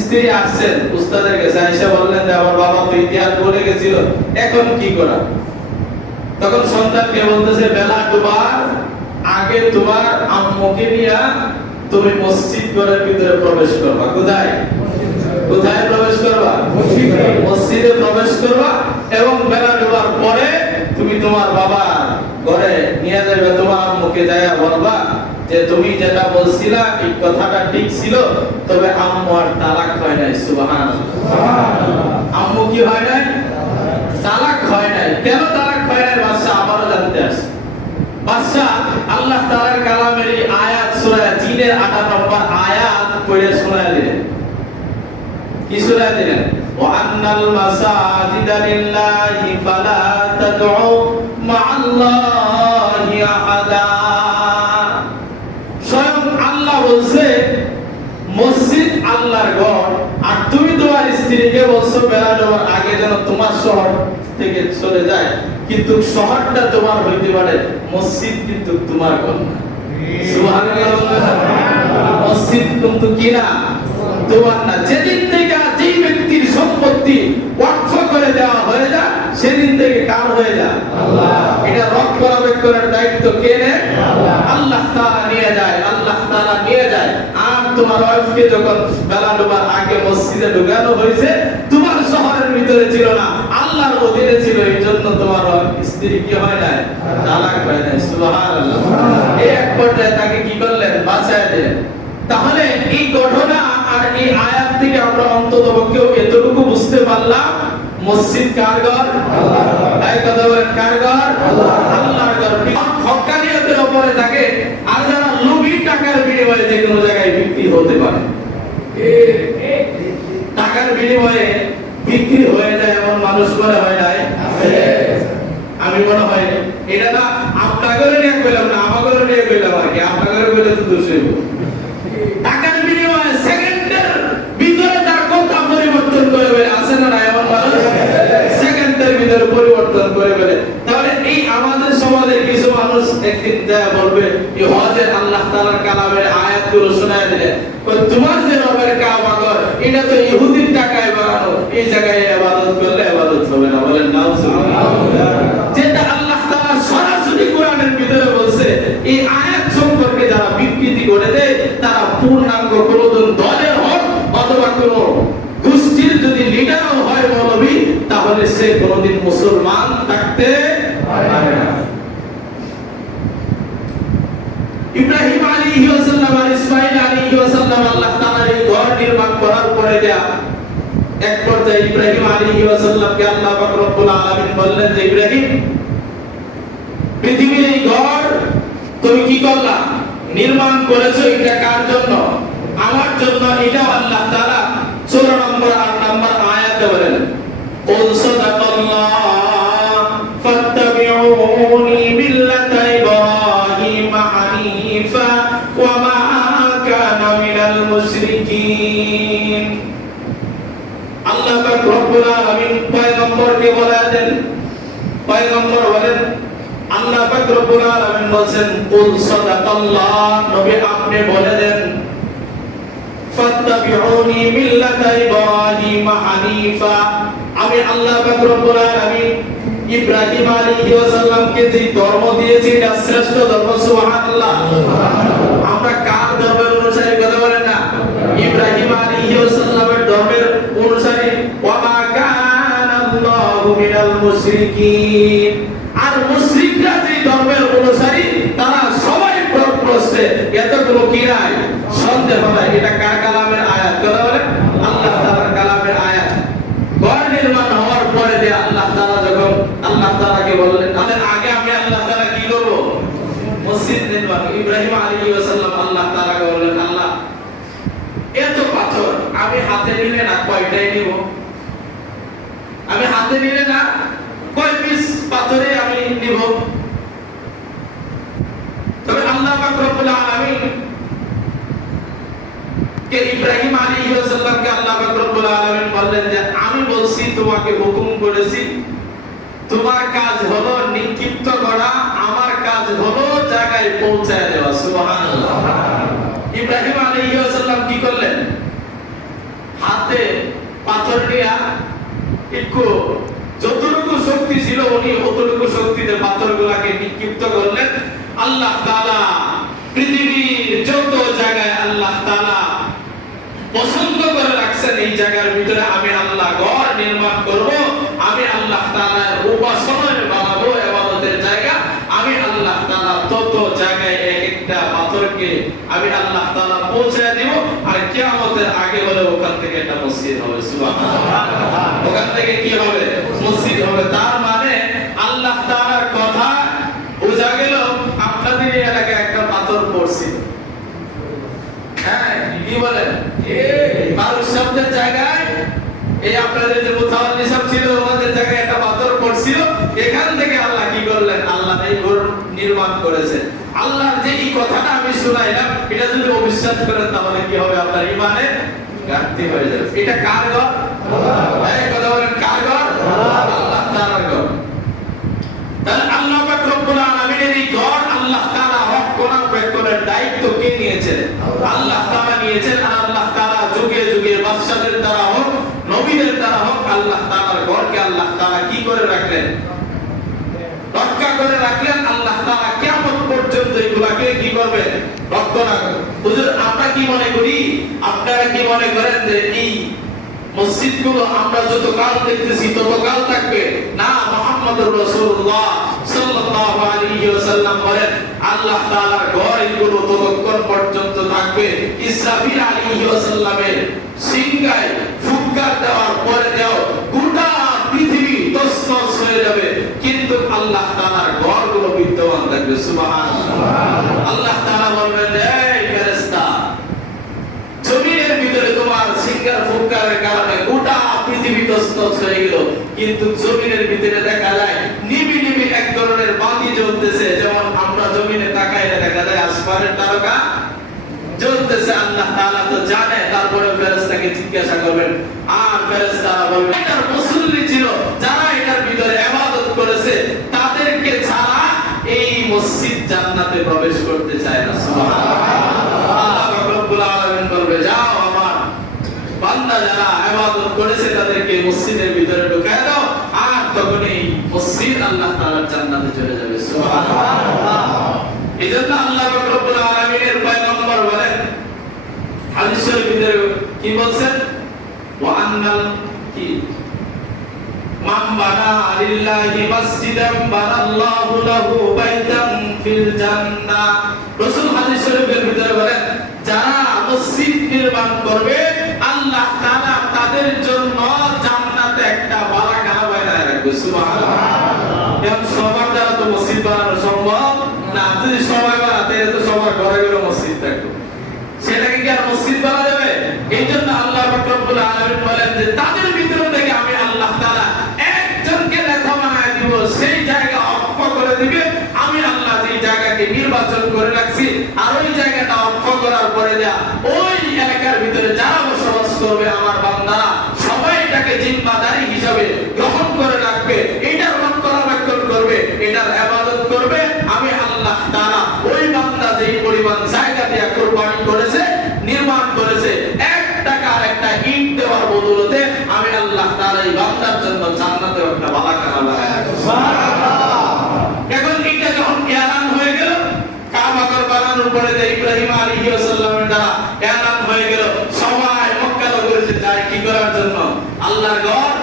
স্ত্রী আসছেন উস্তাদের কাছে, আয়েশা বললেন যে আমার বাবা তো ইতিহাস বলে গেছিল, এখন কি করা? তখন সন্তানকে বলতেছে, বেলা ডোবার আগে তোমার আম্মুকে নিয়ে তুমি মসজিদ ঘরের ভিতরে প্রবেশ করবা। কোথায়? কোথায় প্রবেশ করবা? মসজিদে প্রবেশ করবা। এবং বেলা ডোবার পরে তুমি তোমার বাবার ঘরে নিয়ে যাবে, তোমার আম্মুকে যায়া বলবা যে তুমি যেটা বলছিলা এই কথাটা ঠিক ছিল, তবে আম্মু আর তালাক হয় নাই। সুবহানাল্লাহ। আম্মু কি হয় নাই? তালাক হয় নাই। কেন তালাক হয় নাই? বাদশা আবারও জানতে আসে। বাদশা আল্লাহ তাআলার কালামের এই আয়াত সূরা জিনের 18 নম্বর আয়াত পড়ে শোনায় দিলেন। কি শোনায় দিলেন? ওয়া আন্নাল মাসাজিদা লিল্লাহি ফালা তাদউ মা'আল্লাহি আহাদা। স্বয়ং আল্লাহ বলছে মসজিদ আল্লাহর ঘর, আর তুমি তোমার স্ত্রীকে বলছো বেলা ডোবার আগে যেন তোমার শহর থেকে চলে যায়, কিন্তু শহরটা তোমার হইতে পারে, মসজিদ কিন্তু তোমার ঘর না। সুবহানাল্লাহ। মসজিদ কিন্তু কি না? তোমার না। যেদিন থেকে যেই ব্যক্তির সম্পত্তি ওয়াকফ করে দেওয়া হয়ে যায়, সেদিন থেকে কার হয়ে যায়? আল্লাহ। এটা রক্ষণাবেক্ষণের দায়িত্ব কে নেয়? আল্লাহ তাআলা নিয়ে যায়। আল্লাহ তাআলা নিয়ে যায়। আর তোমার ওয়াইফকে যখন বেলা ডোবার আগে মসজিদে ঢুকানো হয়েছে, তোমার শহরের ভিতরে ছিল না, আল্লাহর অধীনে ছিল, এই জন্য তোমার স্ত্রী কি হয় নাই? তালাক হয় নাই। সুবহানাল্লাহ। এই এক পর্যায়ে তাকে কি করলেন? বাঁচায় দিলেন। তাহলে এই ঘটনা আর এই আয়াত থেকে আমরা অন্ততপক্ষে এতটুকু বুঝতে পারলাম, মসজিদ কার ঘর? আল্লাহর ঘর। তাই কথা বলেন, কার ঘর? আল্লাহর ঘর। হক্কানিয়তের উপরে থাকে, আর যারা লোভী টাকার বিনিময়ে যে কোনো জায়গায় বিক্রি হতে পারে, টাকার বিনিময়ে বিক্রি হয়ে যায় এমন মানুষ মনে হয় নাই? আমি মনে হয় এটা না আপনাদের নিয়ে কইলাম না, আমাদের নিয়ে কইলাম আর কি। আপনাদের কইলে তো দোষ হইব। টাকার বিনিময়ে সেকেন্ডের ভিতরে তার কথা পরিবর্তন করে ফেলে, আছে না না এমন মানুষ? সেকেন্ডের ভিতরে পরিবর্তন করে ফেলে। তাহলে এই আমাদের সমাজের কিছু মানুষ একদিন যায় বলবে, এই হজের আল্লাহ তাআলার কালামের আয়াতগুলো শোনায় দিলে, তোমার যে রবের কাবা ঘর, এটা তো ইহুদির টাকায় বানানো, এই জায়গায় ইবাদত করলে ইবাদত হবে না। বলেন নাউজুবিল্লাহ। যেটা আল্লাহ তাআলা সরাসরি কোরআনের ভিতরে বলছে, এই আয়াত সম্পর্কে যারা বিকৃতি করে দেয়, তারা পূর্ণাঙ্গ কোন দলের হোক অথবা কোন গোষ্ঠীর যদি লিডারও হয় মৌলবী, আলাইহি ওয়াসাল্লামকে আল্লাহ পাক রব্বুল আলামিন বললেন যে ইব্রাহিম, পৃথিবীর এই ঘর তুমি কি করলা? নির্মাণ করেছো। এটা কার জন্য? আমার জন্য। এটা আল্লাহ তাআলা সূরা নম্বর ৮ নম্বর আয়াতে বলেন, কুল সাদাকাল্লাহ ফাত্তাবিউনি মিল্লাতা ইব্রাহিম হানিফা ওয়া মা কানা মিনাল মুশরিকিন। আল্লাহ পাক রব্বুল আলামিন পয়গম্বরকে বলেন, পয়গম্বর বলেন, আল্লাহ পাক রব্বুল আলামিন বলেন, কুল সাদাকাল্লাহ, নবী আপনি বলে দেন, ফাত্তাবিউনি মিল্লাতা ইব্রাহিম হানিফা, আমি আল্লাহ পাক রব্বুল আলামিন ইব্রাহিম আলাইহিস সালামকে যে ধর্ম দিয়েছি এটা শ্রেষ্ঠ ধর্ম। সুবহানাল্লাহ। আমরা কার ধর্মের অনুসারী কথা বলেন না? ইব্রাহিম আলাইহিস সালামের ধর্মের অনুসারী। ওয়া মা কানা আল্লাহু মিনাল মুশরিকিন। আর মুশরিকরা যে ধর্মের অনুসারী তারা সবাই প্রশ্নে এতগুলো কি নাই? সন্দেহ নাই। এটা কার কালামের আয়াত? কথা বলেন আল্লাহ তাআলার কালামের আয়াত। ঘর নির্মাণ হওয়ার পরে যে আল্লাহ তাআলা যখন আল্লাহ তাআলাকে বললেন, তাদের আগে আমি আল্লাহ তাআলা কি করব? মসজিদ নির্মাণ। ইব্রাহিম আলাইহিস সালাম আল্লাহ তাআলাকে বললেন, আল্লাহ এত পাথর আমি হাতে নিলে না কয়টাই নিব? আমি হাতে নিলে না কয় পিস পাথরে আমি নিব? তবে আল্লাহ পাক রব্বুল আলামিন কে ইব্রাহিম আলাইহিস সালামকে আল্লাহ পাক রব্বুল আলামিন বললেন যে আমি বলছি, তোমাকে হুকুম করেছি, তোমার কাজ হলো নিক্ষিপ্ত করা, আমার কাজ হলো জায়গায় পৌঁছায় দেওয়া। সুবহানাল্লাহ। ইব্রাহিম আলাইহিস সালাম কি করলেন? হাতে পাথর নিয়ে একটু যতটুকু শক্তি ছিল উনি অতটুকু শক্তিতে পাথরগুলোকে নিক্ষিপ্ত করলেন। আল্লাহ তাআলা পৃথিবীর যত জায়গায় আল্লাহ তাআলা পছন্দ করে রাখছেন এই জায়গার ভিতরে আমি আল্লাহ ঘর নির্মাণ করব, আমি আল্লাহ তাআলার উপাসনার বানাবো, ইবাদতের জায়গা। আমি আল্লাহ তাআলা তত জায়গায় এক একটা পাথরকে আমি আল্লাহ তাআলা পৌঁছে দেব। আর কিয়ামতের আগে হলে ওখান থেকে একটা মসজিদ হবে। সুবহানাল্লাহ। ওখান থেকে কি হবে? মসজিদ হবে। তার মানে আল্লাহ তাআলার কথা বোঝা গেল। আপনাদের এই এলাকায় একটা পাথর পড়ছিল, হ্যাঁ কি বলেন? মানুষ শব্দের জায়গায় এই আপনাদের যে মুতাওয়াল্লি সব ছিল ওদের জায়গায় একটা পাথর পড়ছিল। এখান থেকে আল্লাহ কি করলেন? আল্লাহ এই ঘর নির্মাণ করেছেন। আল্লাহর যে এই কথাটা আমি শুনাইলাম, এটা যদি অবিশ্বাস করেন তাহলে কি হবে? আপনার ঈমানে ঘাটতি হয়ে যাবে। এটা কার ঘর? এই কথা বলেন, কার ঘর? আল্লাহ তাআলার ঘর। তাহলে আল্লাহ পাক রব্বুল আলামিনের এই ঘর আল্লাহ তাআলা রক্ষণাবেক্ষণের দায়িত্ব কে নিয়েছেন? আল্লাহ তাআলা নিয়েছেন। আর আল্লাহ তাআলা যুগে যুগে বাদশাদের দ্বারা হোক, নবীদের দ্বারা হোক, আল্লাহ তাআলার ঘরকে আল্লাহ তাআলা কি করে রাখলেন? রক্ষা করে রাখলেন। আল্লাহ তাআলা কিয়ামত পর্যন্ত এগুলাকে কি করবেন? রক্ষণা করবেন। হুজুর আমরা কি মনে করি, আপনারা কি মনে করেন যে এই মসজিদগুলো আমরা যত কাল দেখতেছি তত কাল থাকবে? না, মুহাম্মদুর রাসূলুল্লাহ সাল্লাল্লাহু আলাইহি ওয়াসাল্লাম বলেন আল্লাহ তাআলার ঘর এগুলো ততক্ষণ পর্যন্ত থাকবে ইসরাফিল আলাইহি ওয়াসাল্লামের সিংহায় ফুৎকার দেওয়ার পরে দেও গোটা পৃথিবী তছনছ হয়ে যাবে, কিন্তু আল্লাহ তাআলার ঘরগুলো বিদ্যমান থাকবে। সুবহানাল্লাহ। আল্লাহ তাআলা বলবেন, এই ফেরেশতা, জমিনের ভিতরে তোমার সিংহার ফুৎকারের কারণে গোটা পৃথিবী তছনছ হয়ে গেল, কিন্তু জমিনের ভিতরে দেখা যায় নিবি নিবি এক ধরনের বাতি জ্বলতেছে। যেমন আমরা জমিনে তাকাইলে দেখা যায় আসমানের তারকা জ্বলতেছে। আল্লাহ তাআলা তো জানে, তারপরে ফেরেশতাকে জিজ্ঞাসা করবেন, আর ফেরেশতারা বলবে এটার মুসল্লি ছিল, যারা এটার ভিতরে ইবাদত করেছে তাদেরকে ছাড়া এই মসজিদ জান্নাতে প্রবেশ করতে চায় না। সুবহানাল্লাহ। আল্লাহ রব্বুল আলামিন বলবে, যাও আমার বান্দা যারা ইবাদত করেছে তাদেরকে মসজিদের ভিতরে ঢুকায় দাও। আর তখন এই মসজিদ আল্লাহ তাআলার জান্নাতে চলে যাবে। সুবহানাল্লাহ। এজন্য আল্লাহ রব্বুল আলামিনের পয়গম্বর বলেন হাদিসের ভিতরে কি বলছেন? ওয়া আন্নাল কি মান বানা লিল্লাহি মাসজিদান বানাল্লাহু লাহু বাইতান ফিল জান্নাহ। রাসূল হাদিস শরীফের ভিতরে বলেন যারা মসজিদ নির্মাণ করবে আল্লাহ তাআলা তাদের জন্য জান্নাতে একটা থাকবে। সুবহানাল্লাহ। এখন সবার দ্বারা তো মসজিদ বানানো সম্ভব না। যদি সবাই বানাতে তো সবার ঘরে ঘরে মসজিদ থাকতো, সেটাকে কি আর মসজিদ বলা যাবে? এই জন্য আল্লাহ রব্বুল আলামিন বলেন যে তাদের ভিতর থেকে আমি আল্লাহ তাআলা একজনকে নেতা বানায় দিব, সেই জায়গা অক্ষ করে দিবে। আমি আল্লাহ যেই জায়গাকে নির্বাচন করে রাখছি, আর ওই জায়গাটা অক্ষ করার পরে দেয়া ওই এলাকার ভিতরে যারা বসবাস করবে আমার বান্দারা সবাই এটাকে জিম্মাদারি হিসাবে গ্রহণ করে রাখবে, এটার রক্ষণাবেক্ষণ করবে, এটার ইবাদত করবে। আমি আল্লাহ তাআলা ওই বান্দা যেই পরিমাণ জায়গা দিয়ে কুরবানি করেছে, নির্মাণ করেছে, 1 টাকা আর একটা ইট দেওয়ার বদলতে আমি আল্লাহ তাআলা এই বান্দার জন্য জান্নাতে একটা বালাখানা লাগায় রাখবো। সুবহানাল্লাহ। এখন এটা যখন এলান হয়ে গেল, কাবা ঘর বানানোর পরে যে ইব্রাহিম আলাইহিস সালামের দ্বারা এলান হয়ে গেল, সবাই মক্কা নগরীতে যায় কি করার জন্য? আল্লাহর ঘর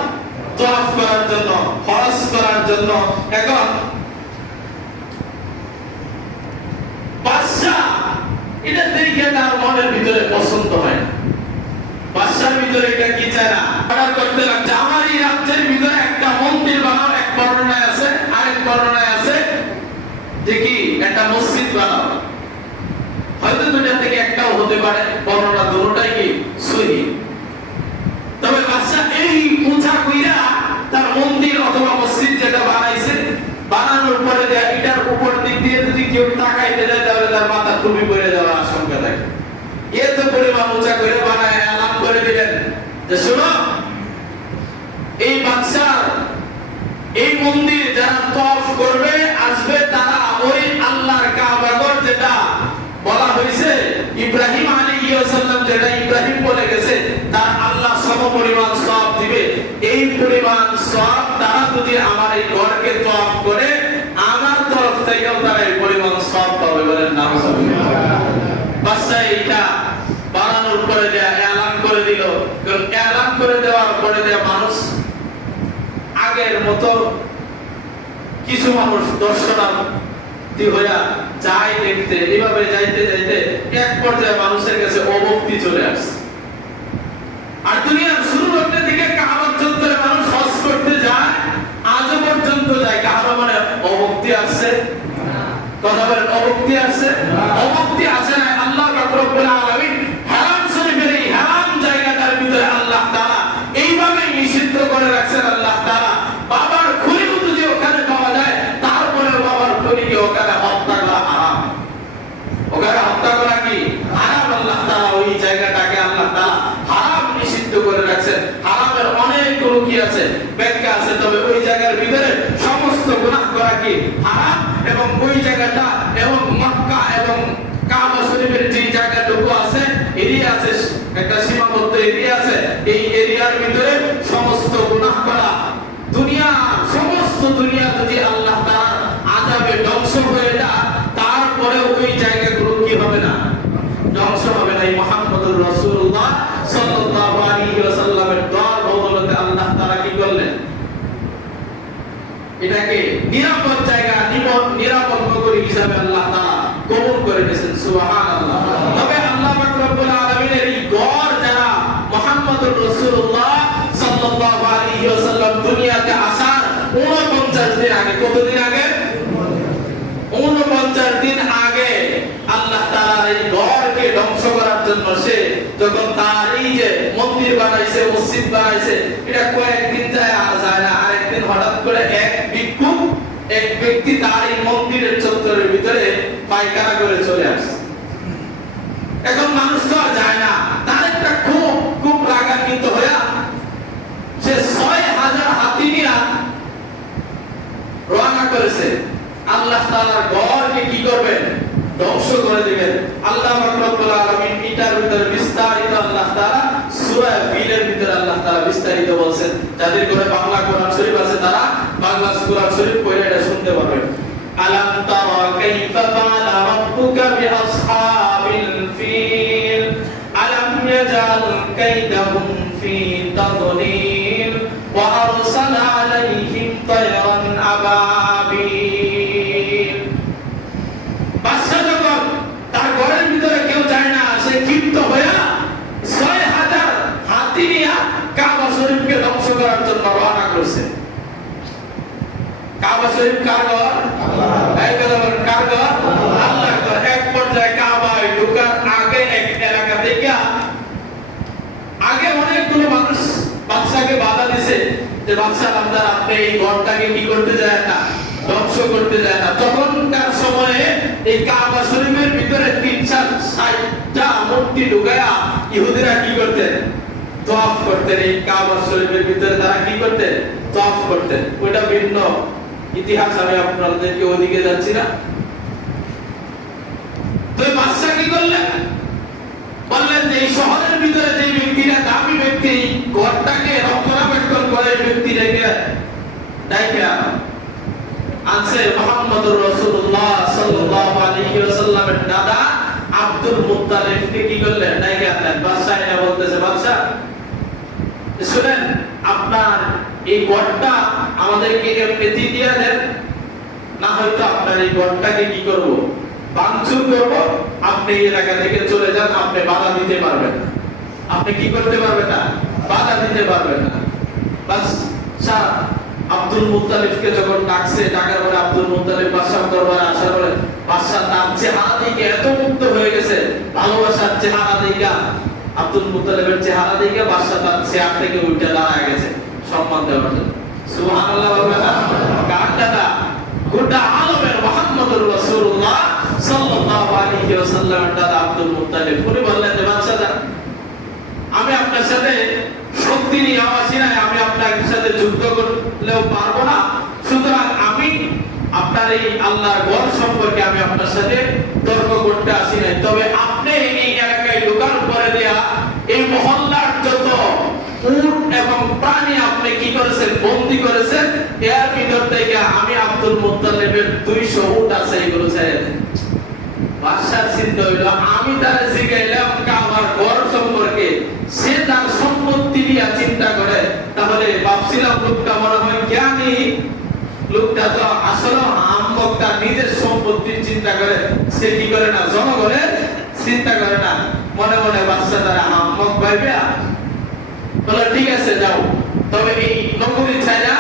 তওয়াফ করার জন্য, হজ করার জন্য। এখন বাদশা এটা দেখে তার মনের ভিতরে পছন্দ হয় না। বাদশার ভিতরে এটা কি চায় না, অর্ডার করতে লাগছে আমার এই রাজ্যের ভিতরে একটা মন্দির বানাও। এক বর্ণনায় আছে, আরেক বর্ণনায় আছে যে কি একটা মসজিদ বানাও। হয়তো দুইটা থেকে একটাও হতে পারে, বর্ণনা দুটোটাই কি সহিহ। তবে বাদশা এই উঁচা কইরা তার মন্দির অথবা মসজিদ যেটা বানাইছে, বানানোর পরে এটার উপর দিক দিয়ে যদি কেউ তাকাইতে যায় তাহলে তার মাথা টুপি পড়ে যাওয়ার আশঙ্কা থাকে। এত পরিমাণ উঁচা করে বানায় এলান করে দিলেন যে শোনো, এই বাদশার এই মন্দির যারা তওয়াফ করবে আসবে, তারা ওই আল্লাহর কাবা ঘর যেটা বলা হয়েছে ইব্রাহিম আলাইহিস সালাম, যেটা ইব্রাহিম বলে গেছে, তার আল্লাহ সমপরিমাণ সওয়াব দিবে। এই পরিমাণ সওয়াব তারা যদি আমার এই ঘরকে তওয়াফ করে, আমার তরফ থেকেও তারা এই পরিমাণ সওয়াব পাবে। বলেন নাউজুবিল্লাহ। বাদশা এটা বানানোর পরে দেয়া এলান করে দিল। এলান করে দেওয়ার পরে দেয়া মানুষ আগের মতো কিছু মানুষ দর্শনার্থী হইয়া যায় দেখতে, এভাবে যাইতে যাইতে এক পর্যায়ে মানুষের কাছে অভক্তি চলে আসছে। আর দুনিয়ার শুরু লগ্নে দিকে কাবা চত্বরে মানুষ হজ করতে যায়, আজও পর্যন্ত যায়। কারো মানে অভক্তি আসছে? কথা বলেন, অভক্তি আসছে? অভক্তি আসে না। আল্লাহ রব্বুল আলামিন হারাম শরীফের এই হারাম জায়গাটার ভিতরে আল্লাহ তাআলা এইভাবে নিষিদ্ধ করে রাখছেন। আল্লাহ তাআলা বাবার খুলি যদি ওখানে পাওয়া যায়, তারপরে বাবার খুলিকে ওখানে হত্যা করা হারাম। ওখানে হত্যা করা কি হারাম। আল্লাহ তাআলা ওই জায়গাটাকে আল্লাহ তাআলা হারাম নিষিদ্ধ করে রাখছেন। হারামের অনেকগুলো কি আছে, ব্যাখ্যা আছে। তবে ওই জায়গার ভিতরে সমস্ত গুনাহ করা কি হারাম। এবং ওই জায়গাটা এবং মক্কা এবং কাবা শরীফের যে জায়গাটুকু আছে, এরিয়া আছে, একটা সীমাবদ্ধ এরিয়া আছে। এই এরিয়ার ভিতরে সমস্ত গুনাহ করা, দুনিয়া সমস্ত দুনিয়া যদি আল্লাহ তাআলার আযাবে ধ্বংস হয়ে যায়, তারপরে ওই জায়গাগুলো কি হবে না, ধ্বংস হবে না। এই মুহাম্মদুর রাসূলুল্লাহ সাল্লাল্লাহু আলাইহি ওয়াসাল্লামের দোয়ার বদলতে আল্লাহ তাআলা কি করলেন, এটাকে নিরাপদ জায়গা, নিরাপদ নগরী হিসাবে আল্লাহ তাআলা কবুল করে নিয়েছেন। সুবহানাল্লাহ। তবে আল্লাহ রব্বুল আলামিনের এই গড় যারা মুহাম্মদুর রাসূলুল্লাহ সাল্লাল্লাহু আলাইহি ওয়াসাল্লাম দুনিয়াতে আসার 49 দিন আগে, কতদিন আগে? 49 দিন আগে আল্লাহ তাআলা এই গড়কে ধ্বংস করার জন্য সে যখন তার এই যে মন্দির বানাইছে, মসজিদ বানাইছে, এটা কয়েকদিন যায় আর যায় না। আরেকদিন হঠাৎ করে এক ব্যক্তি তার এই মন্দিরের চত্বরের ভিতরে পায়খানা করে চলে আসে। এখন মানুষ তো আর যায় না, তার একটা খুব রাগান্বিত হয়ে সে 6000 হাতি নিয়ে রওনা করেছে। আল্লাহ তাআলার ঘরকে কি করবেন, ধ্বংস করে দিবেন। আল্লাহ রব্বুল আলামিন এটার ভিতরে বিস্তারিত আল্লাহ তাআলা সূরা ফিলের ভিতরে আল্লাহ তাআলা বিস্তারিত বলেন। যাদের ঘরে বাংলা কোরআন শরীফ আছে তারা বাংলা কোরআন শরীফ পড়ে এটা শুনতে পারবেন। আলাম তারা কাইফা ফাআলা রাব্বুকা বিআসহাবিল ফিল আলাম ইয়াজআল কাইদাহুম ফি তাদলিল ওয়া আরসালা আলাইহিম তায়রান আবাবিল। বাদশা যখন তার ঘরের ভিতরে কেউ যায় না, সে ক্ষিপ্ত হয়ে 6000 হাতি নিয়ে কাবা শরীফকে ধ্বংস করার জন্য রওনা করেছে। কাবা শরীফ কার ঘর? এই কথা বলেন, কার ঘর? আল্লাহর ঘর। এক পর্যায়ে কাবায় ঢোকার আগে এক এলাকা থেকে আগে অনেকগুলো মানুষ বাদশাকে বাধা দিছে যে বাদশা আপনার আপনি এই ঘরটাকে কি করতে যায় না, ধ্বংস করতে যায় না। তখনকার সময়ে এই কাবা শরীফের ভিতরে 360টা মূর্তি ঢুকায়া ইহুদিরা কি করতেন? তওয়াফ করতেন। এই কাবা শরীফের ভিতরে তারা কি করতেন? তওয়াফ করতেন। ওইটা ভিন্ন ইতিহাস, আমি আপনাদেরকে ওদিকে যাচ্ছি না। তো বাদশা কি করলেন? বললেন যে এই শহরের ভিতরে যে ব্যক্তিরা দামি ব্যক্তি, ঘরটাকে রক্ষণাবেক্ষণ করে এই ব্যক্তিটাকে ডাইকা আনছে মুহাম্মদুর রাসূলুল্লাহ সাল্লাল্লাহু আলাইহি ওয়াসাল্লামের দাদা আব্দুল মুত্তালিবকে কি করলেন? ডাইকা আনলেন। বাদশা এটা বলতেছে, বাদশা শুনেন, আপনার এই ঘরটা আমাদেরকে এমনিতেই দিয়ে দেন, না হয়তো আপনার এই ঘরটাকে কি করব? ভাঙচুর করব। আপনি এই এলাকা থেকে চলে যান, আপনি বাধা দিতে পারবেন না। আপনি কি করতে পারবেন না? বাধা দিতে পারবেন না। বাস আব্দুল মুত্তালিবকে যখন ডাকছে, ডাকার পরে আব্দুল মুত্তালিব বাদশার দরবারে আসার পরে বাদশা তার চেহারা দেখে এত মুগ্ধ হয়ে গেছে, ভালোবাসার চেহারা দেখে, আব্দুল মুত্তালিবের চেহারা দেখে বাদশা তার চেয়ার থেকে উঠে দাঁড়ায় গেছে সম্মান দেওয়ার জন্য। সুবহানাল্লাহ বলবেন না? কার দাদা? গোটা আলমের মুহাম্মদুর রাসূলুল্লাহ সাল্লাল্লাহু আলাইহি ওয়াসাল্লামের দাদা আব্দুল মুত্তালিব। উনি বললেন যে বাদশা, আমি আপনার সাথে শক্তি নিয়ে আসি না, আমি আপনার সাথে যুদ্ধ করলেও পারবো না। সুতরাং আমি আপনার এই আল্লাহর ঘর সম্পর্কে আমি আপনার সাথে তর্ক করতে আসি নাই। তবে আপনি এই এলাকায় ঢোকার পরে দেয়া এই মহল্লার যত উট এবং প্রাণী আপনি কি করেছেন? বন্দী করেছেন। এর ভিতর থেকে আমি আব্দুল মুত্তালিবের 200 উট আছে, এগুলো ছেড়ে দেন। বাদশার চিন্তা হইল, আমি তারে জিগাইলাম কাবার ঘর সম্পর্কে, সে তার সম্পত্তি নিয়ে চিন্তা করে, তাহলে ভাবছিলাম লোকটা মনে হয় জ্ঞানী, লোকটা তো আসলে আম্মক তার নিজের সম্পত্তির চিন্তা করে, সে কি করে না? জনগণের চিন্তা করে না। মনে মনে বাদশা তারা আম্মক ভাইবে, বলে ঠিক আছে যাও, তবে এই নগরী ছাইরা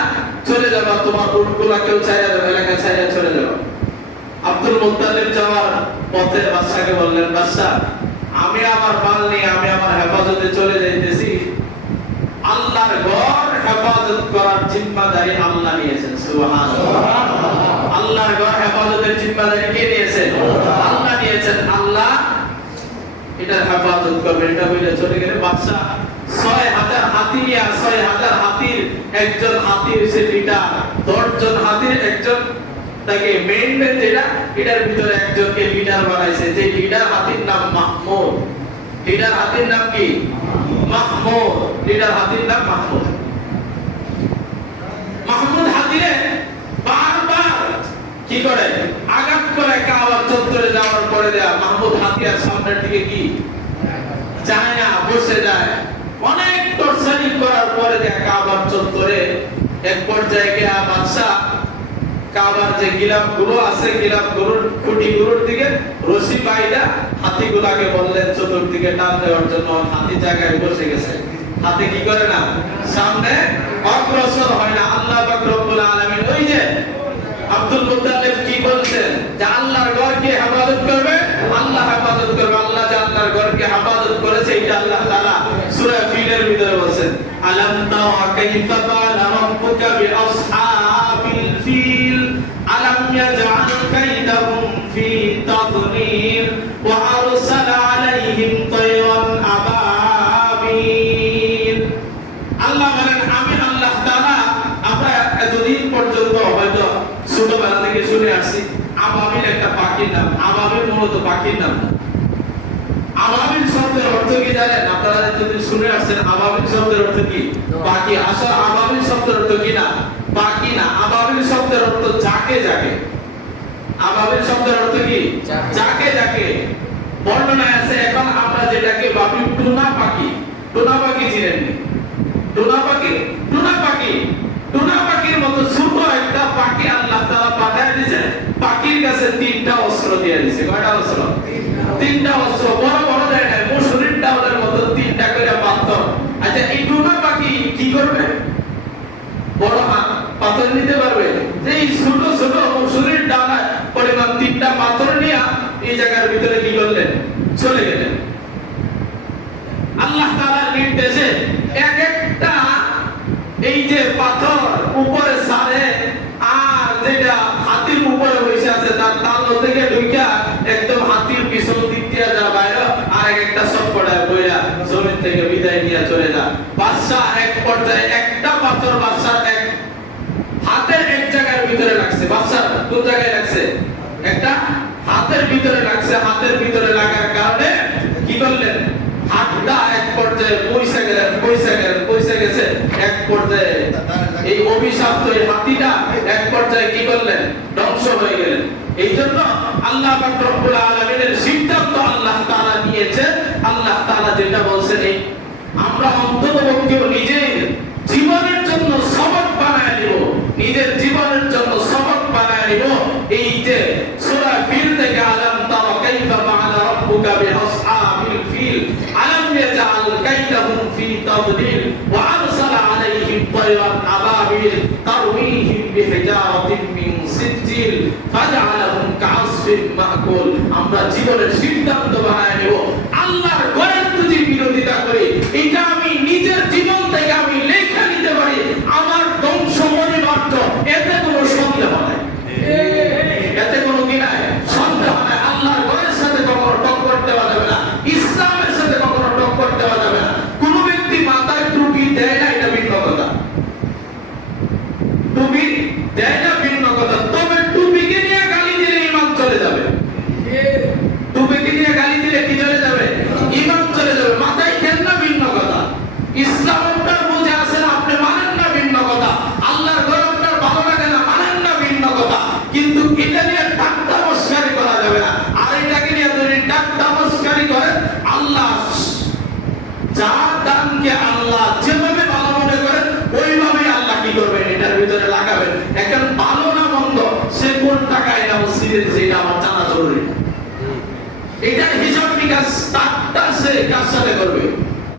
চলে যাবা, তোমার উটগুলা কেউ ছাইরা যাবে, এলাকা ছাইরা চলে যাবা। আব্দুল মুত্তালিব যাওয়ার পথে বাদশাকে বললেন, বাদশা আমি আমার মাল নিয়ে আমি আমার হেফাজতে চলে যাইতেছি, আল্লাহর ঘর হেফাজত করার জিম্মাদারি আল্লাহ নিয়েছেন। সুবহানাল্লাহ। আল্লাহর ঘর হেফাজতের জিম্মাদারি কে নিয়েছেন? আল্লাহ নিয়েছেন। আল্লাহ এটা হেফাজত করবে। এটা বলে চলে গেলে বাদশা 6000 হাতি নিয়ে, 6000 হাতির একজন হাতির সে লিডার, 10 জন হাতির একজন তাকে মেইনম্যান, যেটা এটার ভিতরে একজনকে লিডার বানাইছে। যে লিডার হাতির নাম মাহমুদ। লিডার হাতির নাম কি? মাহমুদ। লিডার হাতির নাম মাহমুদ। মাহমুদ হাতিরে বারবার কি করে? আঘাত করে কাবার চত্বরে যাওয়ার পরে দেয়া। মাহমুদ হাতিয়ার সামনের দিকে কি যায় না, বসে যায়। অনেক টর্চারিং করার পরে দেয়া কাবার চত্বরে এক পর্যায়ে গিয়ে বাদশা কাবার যে গিলাফ গুলো আছে, গিলাফ গুলোর খুঁটি গুলোর দিকে রশি বাইদা হাতিগুলাকে বললেন চতুর্দিকে টান দেওয়ার জন্য। হাতি জায়গায় বসে গেছে। হাতি কি করে না? সামনে অগ্রসর হয় না। আল্লাহ পাক রব্বুল আলামিন ওই যে আব্দুল মুত্তালিব কি বলছেন যে আল্লাহর ঘরকে হেফাজত করবে, আল্লাহ হেফাজত করবে। আল্লাহ যে আল্লাহর ঘরকে হেফাজত করেছে, এটা আল্লাহ তাআলা সূরা ফিলের ভিতরে বলেন, আলাম তারা কাইফা ফাআলা রাব্বুকা বিআসহাবিল ফিল আলাম ইয়াজআল কাইদাহুম ফি তাদলিল ওয়া আরসালা আলাইহিম তায়রান আবাবিল। আল্লাহ বলেন, আমি আল্লাহ তাআলা, আমরা এতদিন পর্যন্ত হয়তো ছোটবেলা থেকে শুনে আসছি আবাবিল একটা পাখির নাম। আবাবিল মূলত পাখির নাম। আবাবিল শব্দের অর্থ কি জানেন? আপনারা যদি শুনে আসছেন আবাবিল শব্দের অর্থ কি? পাখি। আসলে আবাবিল শব্দের অর্থ কি না? পাখি না। আবাবিল শব্দের অর্থ যাকে যাকে। আবাবিল শব্দের অর্থ কি? যাকে যাকে। বর্ণনায় আছে, এখন আমরা যেটাকে ভাবি টুনা পাখি। টুনা পাখি চিনেন? টুনা পাখি, টুনা পাখি, টুনা পাখির মতো ছোট একটা পাখি আল্লাহ তাআলা পাঠায় দিয়েছে। পাখির কাছে 3টা অস্ত্র দিয়ে দিয়েছে। কয়টা অস্ত্র? 3টা অস্ত্র। বড় বড় দেয় না, মুসুরির ডাউলের মতো 3টা করে পাথর। আচ্ছা, এই টুনা পাখি কি করবে? বড় পাথর নিতে পারবে? এই অভিশপ্ত এই হাতিটা এক পর্যায়ে কি করলেন? ধ্বংস হয়ে গেলেন। এই জন্য আল্লাহ পাক রব্বুল আলামিনের সিদ্ধান্ত আল্লাহ তাআলা নিয়েছে। আল্লাহ তাআলা যেটা বলছেন, এই আমরা অন্ততপক্ষে নিজের জীবনের জন্য সবক বানায় নিব, নিজের জীবনের জন্য সবক বানায় নিব। এই যে সূরা ফিল থেকে আলাম তারা কাইফা ফাআলা রাব্বুকা বিআসহাবিল ফিল আলাম ইয়াজআল কাইদাহুম ফি তাদলিল ওয়া আরসালা আলাইহিম তায়রান আবাবিল তারমিহিম বিহিজারাতিন মিন সিজিল ফাজআলাহুম কাআসফিন মাকুল। আমরা জীবনের সিদ্ধান্ত বানায় নিব আল্লাহর ঘরের যদি বিরোধিতা করি, এটা আমি নিজের জীবন থেকে আমি লেখা নিতে পারি, আমার ধ্বংস অনিবার্য, এতে কোনো সন্দেহ নাই, এতে কোনো কি নাই, সন্দেহ নাই। আল্লাহর ঘরের সাথে কখনো টক্কর দেওয়া যাবে না, ইসলামের সাথে কখনো টক্কর দেওয়া যাবে না। কোন ব্যক্তি মাথায় টুপি দেয় না, এটা ভিন্ন কথা, টুপি দেয় না ভিন্ন কথা, তবে টুপিকে নিয়ে গালি দিলে ঈমান চলে যাবে, টুপিকে নিয়ে গালি দিলে কি চলে যাবে? ঈমান চলে যাবে। মাথায় দেন না ভিন্ন কথা, ইসলামটা বুঝে আসেন আপনি মানেন না ভিন্ন কথা, আল্লাহর ঘর আপনার ভালো লাগে না মানেন না ভিন্ন কথা, কিন্তু এটা নিয়ে ঠাট্টা মস্কারি করা যাবে না। আর এটাকে নিয়ে যদি ঠাট্টা মস্কারি করেন, আল্লাহ যার দানকে আল্লাহ যেভাবে ভালো মনে করেন ওইভাবে আল্লাহ কি করবেন, এটার ভিতরে লাগাবেন। এখন ভালো না মন্দ সে কোন টাকায় না মসজিদে সেটা আমার জানা জরুরি, এটার হিসাব নিকাশ তারটা সে কার সাথে করবে?